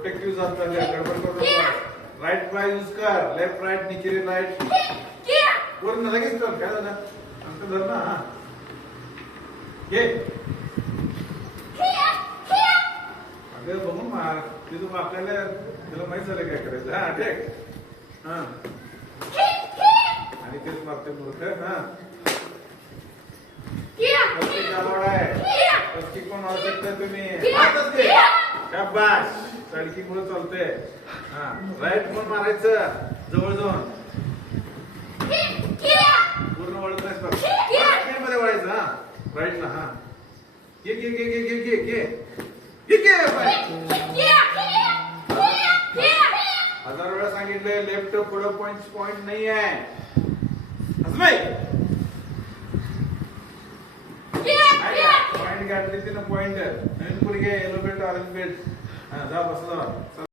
protective जातं गडबड करू राईट पाय यूज कर लेफ्ट राईट नीचे राईट वरून लगेच कर काय झालं अंक धर ना हा घे अगं बघून मार तिथून आपल्याला तुला माहित झालं काय करायचं हा ठीक हा आणि तेच मारते मूर्ख हा कोण आवश्यकता तुम्ही शाबास सडकी मुळे चालते हा राईट पण मारायचं जवळ जाऊन पूर्ण वळत नाही मध्ये वळायचं हा राईटला हा घे घे घे घे घे घे घे घे हजार वेळा सांगितलंय लेफ्ट पुढं पॉइंट नाही आहे पॉइंट गाठली ती ना पॉइंट नवीन पुढे येलो बेल्ट ऑरेंज बेल्ट हा जा बस जा